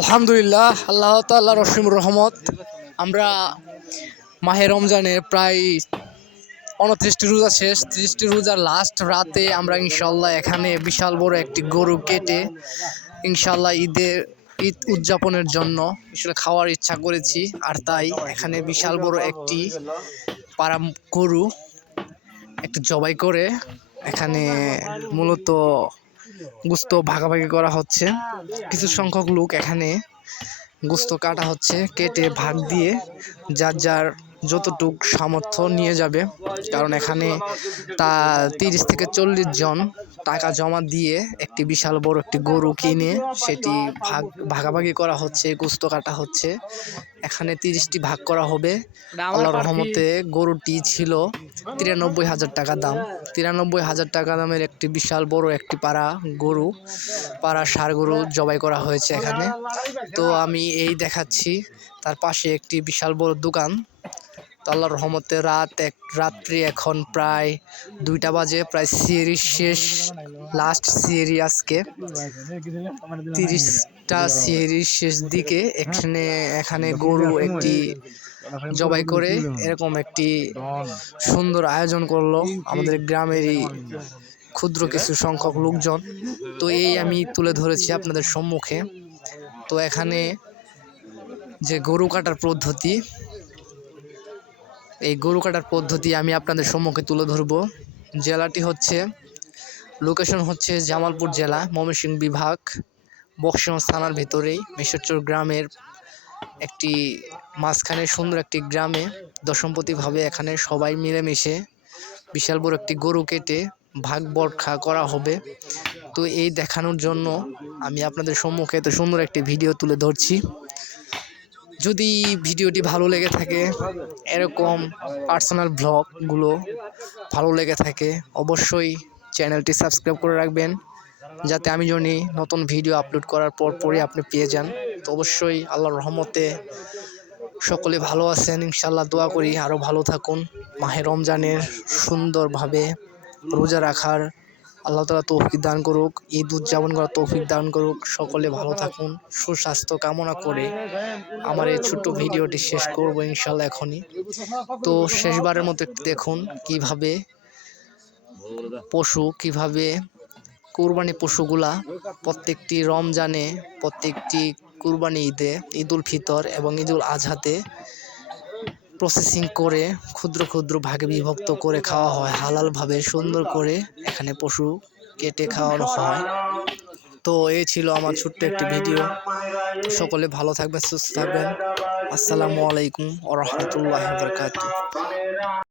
আলহামদুলিল্লাহ, আল্লাহ তাল্লাহ রসিম রহমত। আমরা মাহে রমজানে প্রায় উনত্রিশটি রোজা শেষ। ত্রিশটি রোজার লাস্ট রাতে আমরা ইনশাল্লাহ এখানে বিশাল বড় একটি গরু কেটে ইনশাল্লাহ ঈদের, ঈদ উদযাপনের জন্য আসলে খাওয়ার ইচ্ছা করেছি। আর তাই এখানে বিশাল বড় একটি পাড়া গরু একটু জবাই করে এখানে মূলত গুস্ত ভাগাভাগি করা হচ্ছে। কিছু সংখ্যক লোক এখানে গুস্ত কাটা হচ্ছে, কেটে ভাগ দিয়ে যার যার যতটুক সামর্থ্য নিয়ে যাবে। কারণ এখানে তা তিরিশ থেকে চল্লিশ জন টাকা জমা দিয়ে একটি বিশাল বড় একটি গরু কিনে সেটি ভাগ ভাগাভাগি করা হচ্ছে গুস্ত কাটা হচ্ছে। এখানে তিরিশটি ভাগ করা হবে। আল্লাহ রহমতে গরুটি ছিল তিরানব্বই হাজার টাকা দাম। তিরানব্বই হাজার টাকা দামের একটি বিশাল বড় একটি পাড়া গরু পাড়া ষাড় গরু জবাই করা হয়েছে এখানে। তো আমি এই দেখাচ্ছি। তার পাশে একটি বিশাল বড় দোকান। আল্লাহর রহমতে রাত এক, রাত্রি এখন প্রায় দুইটা বাজে, প্রায় সিএরি শেষ লাস্ট সিএরি আজকে। তিরিশটা সিএরির শেষ দিকে, এখানে এখানে গরু একটি জবাই করে, এরকম একটি সুন্দর আয়োজন করল আমাদের গ্রামেরই ক্ষুদ্র কিছু সংখ্যক লোকজন। তো এই আমি তুলে ধরেছি আপনাদের সম্মুখে। তো এখানে যে গরু কাটার পদ্ধতি এই গরু কাটার পদ্ধতি আমি আপনাদের সম্মুখে তুলে ধরব। জেলাটি হচ্ছে লোকেশন হচ্ছে জামালপুর জেলা, ময়মনসিংহ বিভাগ, বক্সিগঞ্জ থানার ভেতরেই। মেশ্বরচর গ্রামের একটি মাঝখানে সুন্দর একটি গ্রামে দশমপতিভাবে এখানে সবাই মিলেমিশে বিশাল বড় একটি গরু কেটে ভাগ বরখা করা হবে। তো এই দেখানোর জন্য আমি আপনাদের সম্মুখে এত সুন্দর একটি ভিডিও তুলে ধরছি। যদি ভিডিওটি ভালো লেগে থাকে, এরকম পার্সোনাল ব্লগগুলো ভালো লেগে থাকে, অবশ্যই চ্যানেলটি সাবস্ক্রাইব করে রাখবেন, যাতে আমি যদি নতুন ভিডিও আপলোড করার পর পরই আপনি পেয়ে যান। তো অবশ্যই আল্লাহর রহমতে সকলে ভালো আছেন ইনশাল্লাহ দোয়া করি আরও ভালো থাকুন। মাহে রমজানের সুন্দরভাবে রোজা রাখার আল্লাহ তালা তৌফিক দান করুক, ঈদ উদযাপন করার তৌফিক দান করুক। সকলে ভালো থাকুন, সুস্বাস্থ্য কামনা করে আমার এই ছোট্ট ভিডিওটি শেষ করব ইনশাল্লাহ এখনই। তো শেষবারের মতো একটু দেখুন কীভাবে পশু, কীভাবে কুরবানি পশুগুলা প্রত্যেকটি রমজানে, প্রত্যেকটি কুরবানি ঈদে, ঈদুল ফিতর এবং ঈদুল আজহাতে প্রসেসিং করে ক্ষুদ্র ক্ষুদ্র ভাগে বিভক্ত করে খাওয়া হয়, হালালভাবে সুন্দর করে এখানে পশু কেটে খাওয়ানো হয়। তো এই ছিল আমার ছোট্ট একটি ভিডিও। সকলে ভালো থাকবেন সুস্থ থাকবেন। আসসালামু আলাইকুম ও রহমতুল্লাহ বরকাত